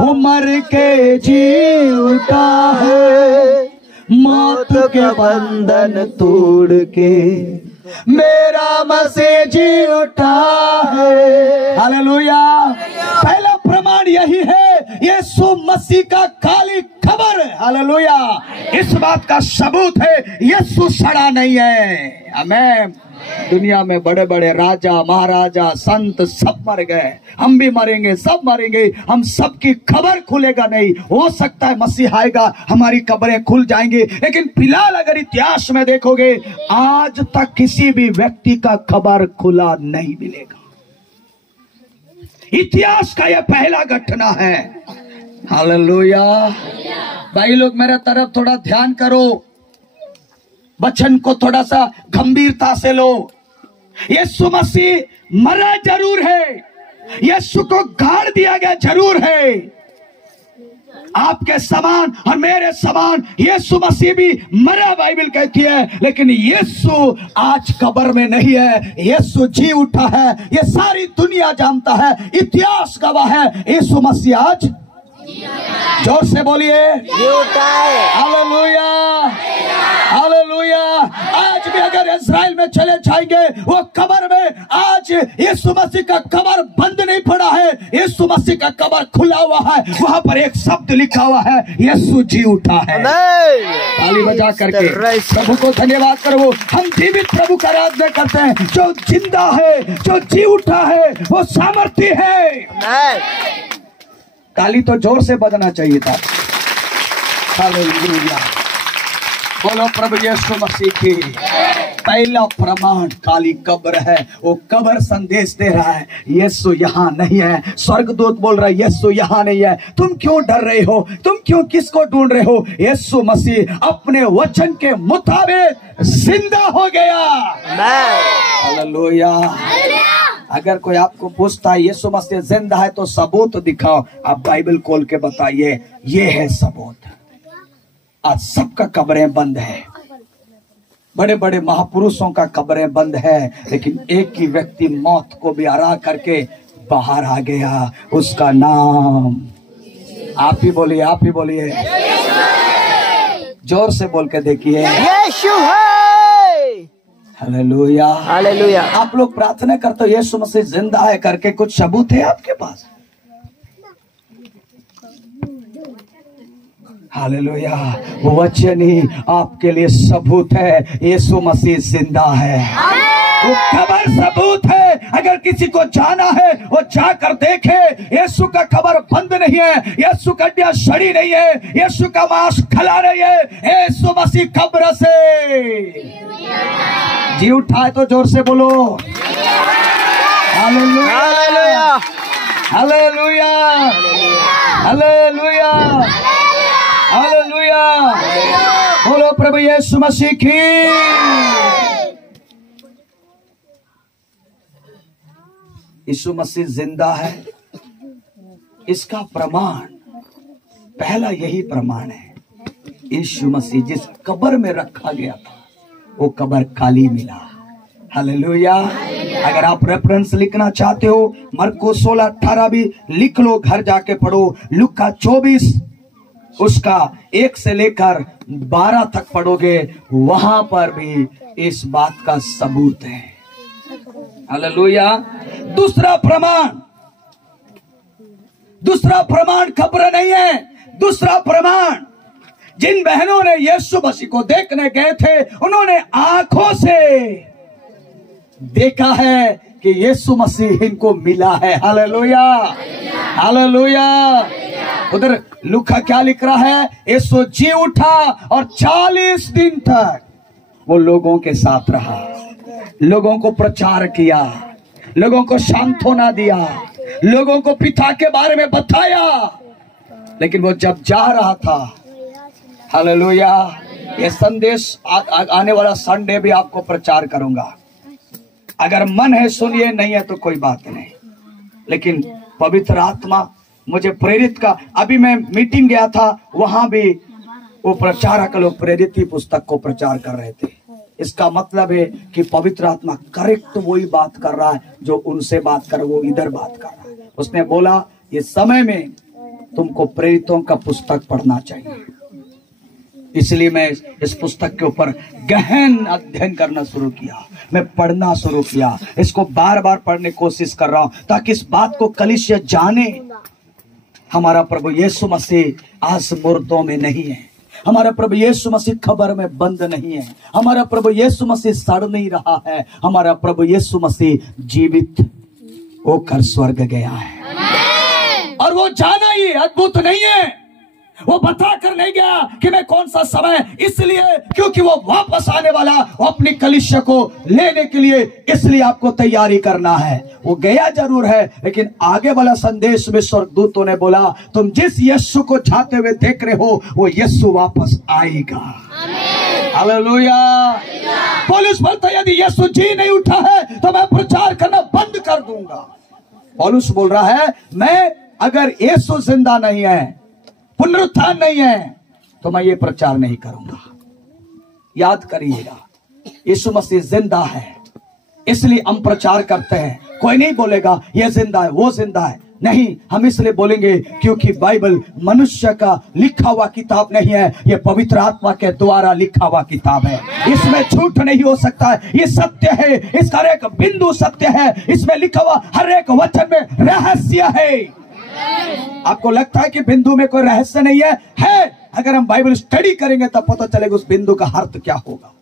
उमर के जी उठा है, मौत के बंधन तोड़ के मेरा मसीह जी उठा है। हालेलुया। पहला प्रमाण यही है, यीशु मसीह का काली खबर। हालेलुया। इस बात का सबूत है यीशु सड़ा नहीं है। आमीन। दुनिया में बड़े बड़े राजा महाराजा संत सब मर गए, हम भी मरेंगे, सब मरेंगे, हम सबकी खबर खुलेगा नहीं। हो सकता है मसीह आएगा, हमारी कब्रें खुल जाएंगी, लेकिन फिलहाल अगर इतिहास में देखोगे, आज तक किसी भी व्यक्ति का खबर खुला नहीं मिलेगा। इतिहास का यह पहला घटना है। हालेलुया। भाई लोग मेरे तरफ थोड़ा ध्यान करो, वचन को थोड़ा सा गंभीरता से लो। यीशु मसीह मरा जरूर है, यीशु को गाड़ दिया गया जरूर है। आपके समान और मेरे समान यीशु मसीह भी मरा, बाइबल कहती है, लेकिन यीशु आज कब्र में नहीं है, यीशु जी उठा है। ये सारी दुनिया जानता है, इतिहास गवाह है, यीशु मसीह आज जोर से बोलिए, हालेलुया, हालेलुया। आज भी अगर इस्राएल में चले जाएंगे, वो कब्र में आज यीशु मसीह का कब्र बंद नहीं पड़ा है, यीशु मसीह का कब्र खुला हुआ है। वहां पर एक शब्द लिखा हुआ है, यीशु जी उठा है। ताली बजा करके प्रभु को धन्यवाद करो। हम जीवित प्रभु का आराधना करते हैं, जो जिंदा है, जो जी उठा है, वो सामर्थ्य है। ताली तो जोर से बजना चाहिए था। हालेलुया। बोलो प्रभु यीशु मसीह की। पहला प्रमाण काली कब्र है। वो कब्र संदेश दे रहा है यीशु यहाँ नहीं है। स्वर्गदूत बोल रहा है यीशु यहाँ नहीं है। तुम क्यों डर रहे हो? तुम क्यों किसको ढूंढ रहे हो? यीशु मसीह अपने वचन के मुताबिक जिंदा हो गया। हालेलुया। अगर कोई आपको पूछता है यीशु मसीह जिंदा है तो सबूत दिखाओ, आप बाइबल खोल के बताइए, ये है सबूत। आज सबका कब्रें बंद है, बड़े बड़े महापुरुषों का कब्रें बंद है, लेकिन एक ही व्यक्ति मौत को भी हरा करके बाहर आ गया, उसका नाम आप ही बोलिए, आप ही बोलिए, जोर से बोल के देखिए, यीशु है। Hallelujah, hallelujah. आप लोग प्रार्थना करते हो यीशु मसीह जिंदा है करके, कुछ सबूत है आपके पास? हालेलुया। वो वचन ही आपके लिए सबूत है, यीशु मसीह जिंदा है। वो खबर सबूत है। अगर किसी को जाना है वो जाकर देखे, यीशु का खबर बंद नहीं है, यीशु का हड्डियां सड़ी नहीं है, यीशु का मांस खला नहीं है, यीशु मसीह कब्र से जी उठाए तो जोर से बोलो hallelujah, hallelujah, hallelujah, hallelujah, hallelujah. बोलो प्रभु यीशु मसीह की। यीशु मसीह जिंदा है, इसका प्रमाण, पहला यही प्रमाण है, यीशु मसीह जिस कब्र में रखा गया था वो कब्र खाली मिला। हालेलुया। अगर आप रेफरेंस लिखना चाहते हो, मरकुस 16:18 भी लिख लो, घर जाके पढ़ो। लूका 24 उसका 1 से लेकर 12 तक पढ़ोगे, वहां पर भी इस बात का सबूत है। हालेलुया। दूसरा प्रमाण कब्र नहीं है। दूसरा प्रमाण, जिन बहनों ने यीशु मसीह को देखने गए थे, उन्होंने आंखों से देखा है कि यीशु मसीह इनको मिला है। Hallelujah, hallelujah. उधर लूका क्या लिख रहा है? यीशु जी उठा और 40 दिन तक वो लोगों के साथ रहा, लोगों को प्रचार किया, लोगों को सांत्वना दिया, लोगों को पिता के बारे में बताया। लेकिन वो जब जा रहा था, हालेलुया, ये संदेश आने वाला संडे भी आपको प्रचार करूंगा। अगर मन है सुनिए, नहीं है तो कोई बात नहीं। लेकिन पवित्र आत्मा मुझे प्रेरित का, अभी मैं मीटिंग गया था, वहां भी वो प्रचारक लोग प्रेरित की पुस्तक को प्रचार कर रहे थे। इसका मतलब है कि पवित्र आत्मा करेक्ट वही बात कर रहा है जो उनसे बात कर, वो इधर बात कर रहा है। उसने बोला ये समय में तुमको प्रेरितों का पुस्तक पढ़ना चाहिए। इसलिए मैं इस पुस्तक के ऊपर गहन अध्ययन करना शुरू किया, मैं पढ़ना शुरू किया, इसको बार बार पढ़ने की कोशिश कर रहा हूं ताकि इस बात को कलीसिया जाने, हमारा प्रभु यीशु मसीह आज मुर्दों में नहीं है, हमारा प्रभु यीशु मसीह खबर में बंद नहीं है, हमारा प्रभु यीशु मसीह सड़ नहीं रहा है, हमारा प्रभु यीशु मसीह जीवित होकर स्वर्ग गया है। और वो जाना ही अद्भुत नहीं है, वो बता कर नहीं गया कि मैं कौन सा समय, इसलिए क्योंकि वो वापस आने वाला, वो अपनी कलीसिया को लेने के लिए, इसलिए आपको तैयारी करना है। वो गया जरूर है, लेकिन आगे वाला संदेश में स्वर्गदूतों ने बोला तुम जिस यीशु को चाहते हुए देख रहे हो वो यीशु वापस आएगा। हालेलुया। पौलुस बोलता है यदि यीशु जी नहीं उठा है तो मैं प्रचार करना बंद कर दूंगा। पौलुस बोल रहा है मैं, अगर यीशु जिंदा नहीं है, पुनरुत्थान नहीं है, तो मैं ये प्रचार नहीं करूंगा। याद करिएगा, यीशु मसीह जिंदा है, इसलिए हम प्रचार करते हैं। कोई नहीं बोलेगा ये जिंदा है, वो जिंदा है, नहीं, हम इसलिए बोलेंगे क्योंकि बाइबल मनुष्य का लिखा हुआ किताब नहीं है, ये पवित्र आत्मा के द्वारा लिखा हुआ किताब है। इसमें झूठ नहीं हो सकता है, ये सत्य है, इसका हर एक बिंदु सत्य है, इसमें लिखा हुआ हर एक वचन में रहस्य है। आपको लगता है कि बिंदु में कोई रहस्य नहीं है? है। अगर हम बाइबल स्टडी करेंगे तब पता चलेगा उस बिंदु का अर्थ क्या होगा।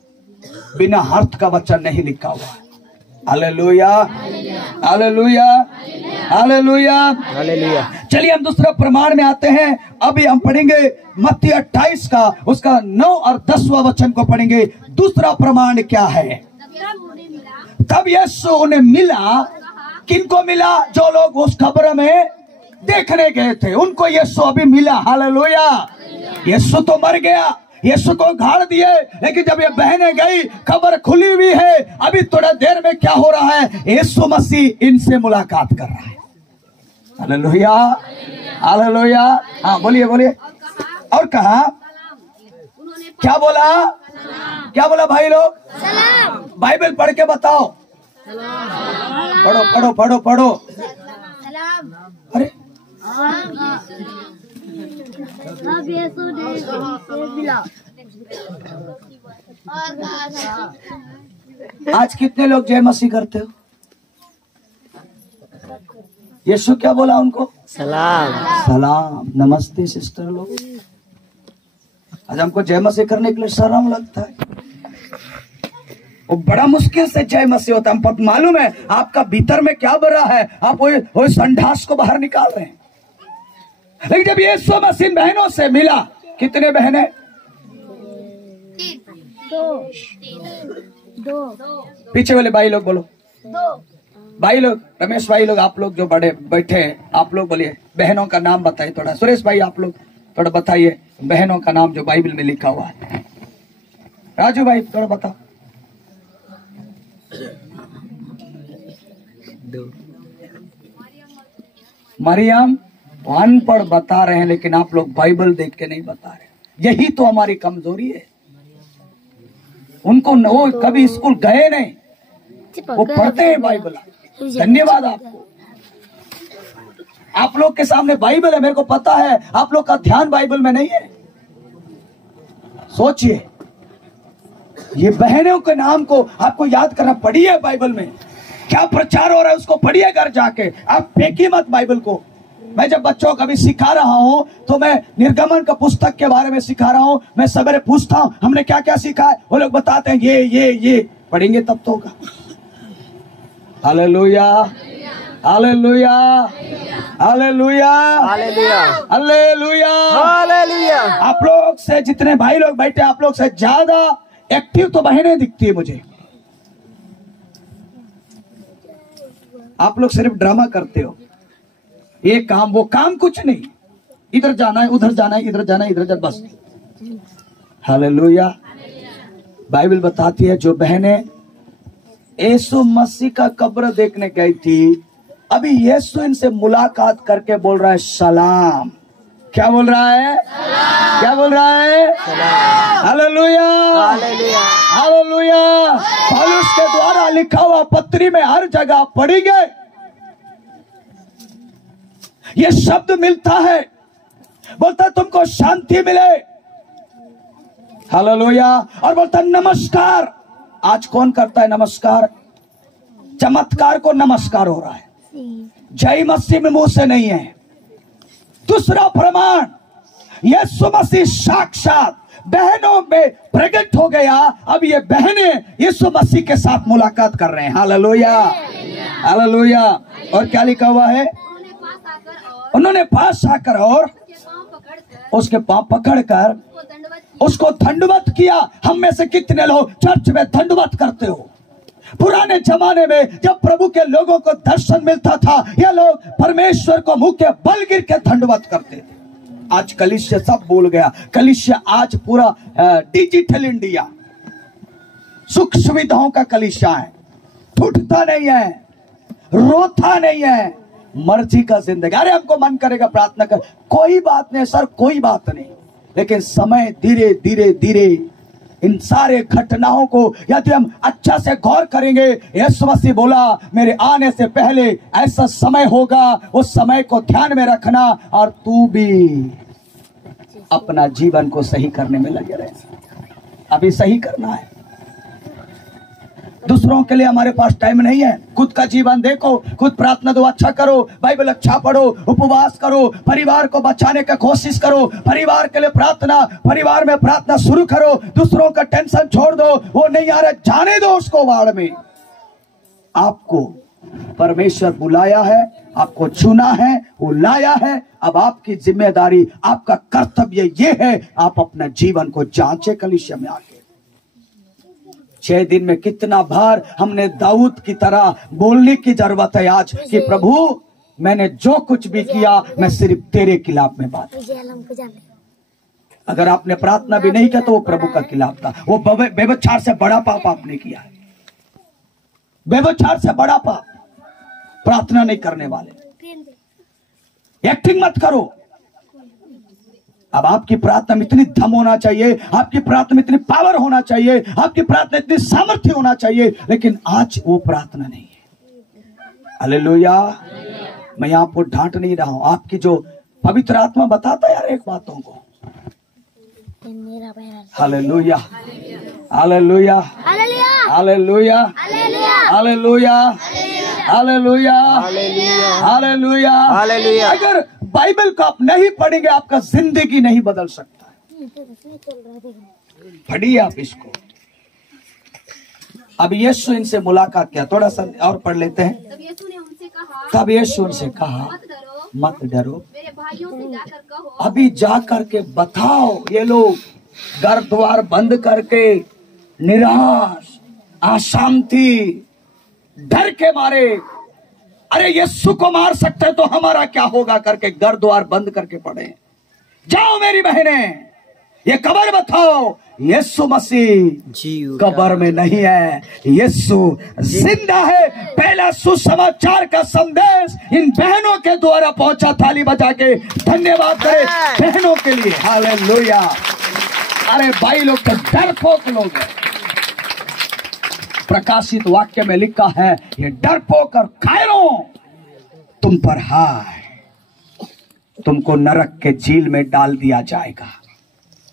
बिना अर्थ का वचन नहीं लिखा हुआ है। हालेलुया। Hallelujah, hallelujah. हालेलुया। चलिए हम दूसरा प्रमाण में आते हैं। अभी हम पढ़ेंगे मत्ती 28 का उसका 9 और 10वां वचन को पढ़ेंगे। दूसरा प्रमाण क्या है? तब यीशु उन्हें मिला। किनको मिला? जो लोग उस कब्र में देखने गए थे उनको यीशु अभी मिला। हालेलुया। यीशु तो मर गया, यीशु को गाड़ दिए, लेकिन जब ये बहनें गई कब्र खुली हुई है। अभी थोड़ा देर में क्या हो रहा है? यीशु मसीह इनसे मुलाकात कर रहा है। Hallelujah, hallelujah. हाँ बोलिए बोलिए। और कहा क्या बोला? क्या बोला भाई लोग? बाइबल पढ़ के बताओ। पढ़ो पढ़ो पढ़ो पढ़ो। अरे अब यीशु ने से मिला। आज कितने लोग जय मसीह करते हो? यीशु क्या बोला उनको? सलाम। सलाम, नमस्ते सिस्टर लोग। आज हमको जय मसीह करने के लिए शर्म लगता है। वो बड़ा मुश्किल से जय मसीह होता है। हमको मालूम है आपका भीतर में क्या भरा है। आप वो संडास को बाहर निकाल रहे हैं। लेकिन जब यीशु मसीह बहनों से मिला, कितने बहनें? दो। पीछे वाले भाई लोग बोलो। दो। भाई लोग, रमेश भाई लोग, आप लोग जो बड़े बैठे हैं आप लोग बोलिए। बहनों का नाम बताइए थोड़ा। सुरेश भाई आप लोग थोड़ा बताइए बहनों का नाम जो बाइबल में लिखा हुआ है। राजू भाई थोड़ा बताओ। मरियम अनपढ़ बता रहे हैं, लेकिन आप लोग बाइबल देख के नहीं बता रहे। यही तो हमारी कमजोरी है। उनको वो कभी स्कूल गए नहीं, वो पढ़ते हैं बाइबल। धन्यवाद आपको। आप लोग के सामने बाइबल है, मेरे को पता है। आप लोग का ध्यान बाइबल में नहीं है। सोचिए, ये बहनों के नाम को आपको याद करना। पढ़िए बाइबल में क्या प्रचार हो रहा है, उसको पढ़िए घर जाके। आप फेंकी मत बाइबल को। मैं जब बच्चों को अभी सिखा रहा हूँ तो मैं निर्गमन का पुस्तक के बारे में सिखा रहा हूँ। मैं सवेरे पूछता हूँ हमने क्या क्या सीखा है, वो लोग बताते हैं ये पढ़ेंगे तब तो होगा। Hallelujah, hallelujah, hallelujah, hallelujah. Hallelujah, hallelujah. आप लोग से जितने भाई लोग बैठे, आप लोग से ज्यादा एक्टिव तो बहनें दिखती है मुझे। आप लोग सिर्फ ड्रामा करते हो। ये काम वो काम कुछ नहीं। इधर जाना है, उधर जाना है, इधर जाना है, इधर जाना, बस। हालेलुया। बाइबल बताती है जो बहनें यीशु मसीह का कब्र देखने गई थी, अभी यीशु इनसे मुलाकात करके बोल रहा है सलाम। क्या बोल रहा है? सलाम। क्या बोल रहा है? सलाम। Hallelujah, hallelujah. हालेलुया। पौलुस के द्वारा लिखा हुआ पत्री में हर जगह पढ़ी गए ये शब्द मिलता है। बोलता तुमको शांति मिले। हालेलुया। और बोलता नमस्कार। आज कौन करता है नमस्कार? चमत्कार को नमस्कार हो रहा है, जय मसीह में मुंह से नहीं है। दूसरा प्रमाण, यीशु मसीह साक्षात बहनों में प्रकट हो गया। अब ये बहनें यीशु मसीह के साथ मुलाकात कर रहे हैं। Hallelujah, hallelujah. और क्या लिखा हुआ है? उन्होंने पास आकर और उसके पांव पकड़कर उसको दंडवत किया। हम में से कितने लोग चर्च में दंडवत करते हो? पुराने जमाने में जब प्रभु के लोगों को दर्शन मिलता था, ये लोग परमेश्वर को मुंह के बल गिर के दंडवत करते थे। आज कलीसिया सब भूल गया। कलीसिया आज पूरा डिजिटल इंडिया, सुख सुविधाओं का कलीसिया है। टूटता नहीं है, रोता नहीं है, मर्जी का जिंदगी। अरे हमको मन करेगा प्रार्थना कर, कोई बात नहीं सर, कोई बात नहीं। लेकिन समय धीरे धीरे धीरे इन सारे घटनाओं को यदि हम अच्छा से गौर करेंगे, यीशु मसीह बोला मेरे आने से पहले ऐसा समय होगा, उस समय को ध्यान में रखना और तू भी अपना जीवन को सही करने में लगे रहे। अभी सही करना है। दूसरों के लिए हमारे पास टाइम नहीं है। खुद का जीवन देखो, खुद प्रार्थना दो, अच्छा करो, बाइबल अच्छा पढ़ो, उपवास करो, परिवार को बचाने का कोशिश करो, परिवार के लिए प्रार्थना, परिवार में प्रार्थना शुरू करो। दूसरों का टेंशन छोड़ दो, वो नहीं आ रहा जाने दो उसको वाड़ में। आपको परमेश्वर बुलाया है, आपको चुना है, वो लाया है। अब आपकी जिम्मेदारी, आपका कर्तव्य ये है, आप अपना जीवन को जांचे कलीसिया में आके। 6 दिन में कितना बार हमने दाऊद की तरह बोलने की जरूरत है आज कि प्रभु मैंने जो कुछ भी किया मैं सिर्फ तेरे खिलाफ में बात। अगर आपने प्रार्थना भी नहीं किया तो वो प्रभु का खिलाफ था। वो व्यभिचार से बड़ा पाप आपने किया है, व्यभिचार से बड़ा पाप। प्रार्थना नहीं करने वाले, एक्टिंग मत करो। अब आपकी प्रार्थना में इतनी दम होना चाहिए, आपकी प्रार्थना में इतनी पावर होना चाहिए, आपकी प्रार्थना इतनी सामर्थ्य होना चाहिए, लेकिन आज वो प्रार्थना नहीं है। हालेलुया। मैं आपको डांट नहीं रहा हूं, आपकी जो पवित्र आत्मा बताता है यार एक बातों को। Hallelujah, hallelujah, hallelujah, hallelujah, hallelujah, hallelujah, hallelujah. अगर बाइबल को आप नहीं पढ़ेंगे आपका जिंदगी नहीं बदल सकता। पढ़िए आप इसको। अब यीशु इनसे मुलाकात किया, थोड़ा सा और पढ़ लेते हैं। तब यीशु उनसे कहा मत डरो, मेरे भाइयों से जाकर कहो। अभी जाकर के बताओ। ये लोग घर द्वार बंद करके निराश, अशांति, डर के मारे, अरे यीशु को मार सकते तो हमारा क्या होगा करके घर द्वार बंद करके पड़े। जाओ मेरी बहनें, ये कब्र बताओ। यीशु मसीह कब्र में नहीं है, यीशु जिंदा है। पहला सुसमाचार का संदेश इन बहनों के द्वारा पहुंचा। थाली बजा के धन्यवाद करें बहनों के लिए। हालेलुया। अरे भाई लोग तो डरपोक लोग हैं। प्रकाशित वाक्य में लिखा है ये डरपोक और कायरों तुम पर हाय, तुमको नरक के झील में डाल दिया जाएगा।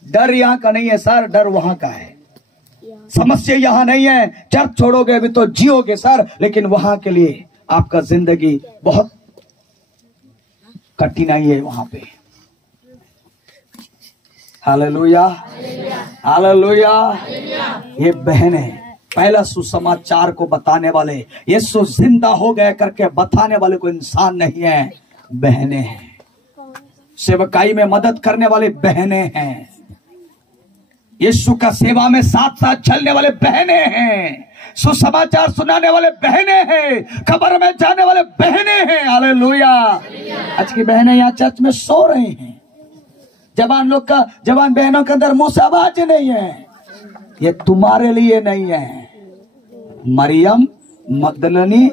डर यहाँ का नहीं है सर, डर वहां का है। समस्या यहाँ नहीं है, चर्च छोड़ोगे अभी तो जियोगे सर, लेकिन वहां के लिए आपका जिंदगी बहुत कठिनाई है वहां पे। Hallelujah, hallelujah. ये बहनें पहला सुसमाचार को बताने वाले, यीशु जिंदा हो गए करके बताने वाले को इंसान नहीं है, बहनें हैं। सेवकाई में मदद करने वाले बहनें हैं। यीशु का सेवा में साथ साथ चलने वाले बहनें हैं। सुसमाचार सुनाने वाले बहनें हैं। कब्र में जाने वाले बहनें हैं। हालेलुया। आज की बहनें यहाँ चर्च में सो रही हैं। जवान लोग का, जवान बहनों के अंदर मुंह से आवाज नहीं है। ये तुम्हारे लिए नहीं है। मरियम मगदलिनी,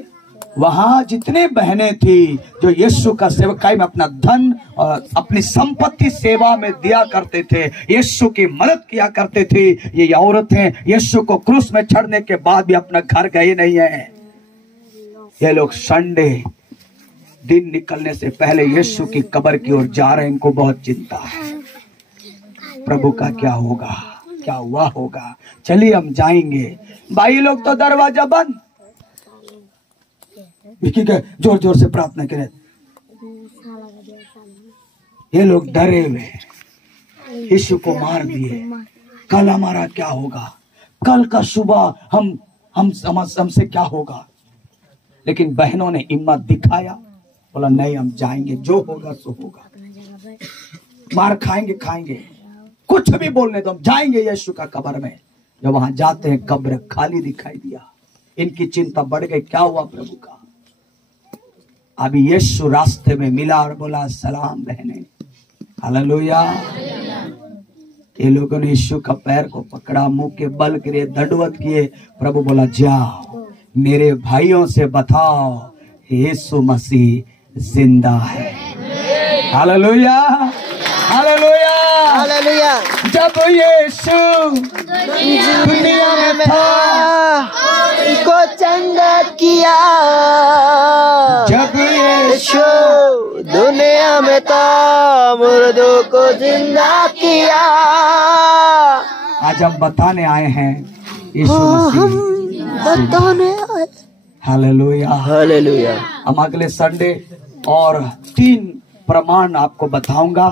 वहां जितने बहनें थी जो यीशु का सेवकाई में अपना धन और अपनी संपत्ति सेवा में दिया करते थे, यीशु की मदद किया करते थे, ये औरतें यीशु को क्रूस में चढ़ने के बाद भी अपना घर गए नहीं है। ये लोग संडे दिन निकलने से पहले यीशु की कब्र की ओर जा रहे हैं। इनको बहुत चिंता है, प्रभु का क्या होगा, क्या हुआ होगा। चलिए हम जाएंगे। भाई लोग तो दरवाजा बंद, जोर जोर से प्रार्थना करें। ये लोग डरे हुए, यीशु को मार दिए, कल हमारा क्या होगा, कल का सुबह हमसे क्या होगा। लेकिन बहनों ने हिम्मत दिखाया, बोला नहीं हम जाएंगे, जो होगा सो होगा। मार खाएंगे खाएंगे, कुछ भी बोलने दो, हम जाएंगे यीशु का कब्र में। जब वहां जाते हैं कब्र खाली दिखाई दिया। इनकी चिंता बढ़ गई, क्या हुआ प्रभु का। अभी यीशु रास्ते में मिला और बोला सलाम बहने। हालेलुया। ये लोगों ने यीशु का पैर को पकड़ा, मुंह के बल गिरे, दंडवत किए। प्रभु बोला जाओ मेरे भाइयों से बताओ यीशु मसीह जिंदा है। Hallelujah, hallelujah, hallelujah. जब यीशु दुनिया में था को चंगा किया, जब यीशु दुनिया में था मुर्दों को जिंदा किया। आज हम बताने आए हैं यीशु हम मसीह। बताने आए। Hallelujah, hallelujah. हम अगले संडे और 3 प्रमाण आपको बताऊंगा।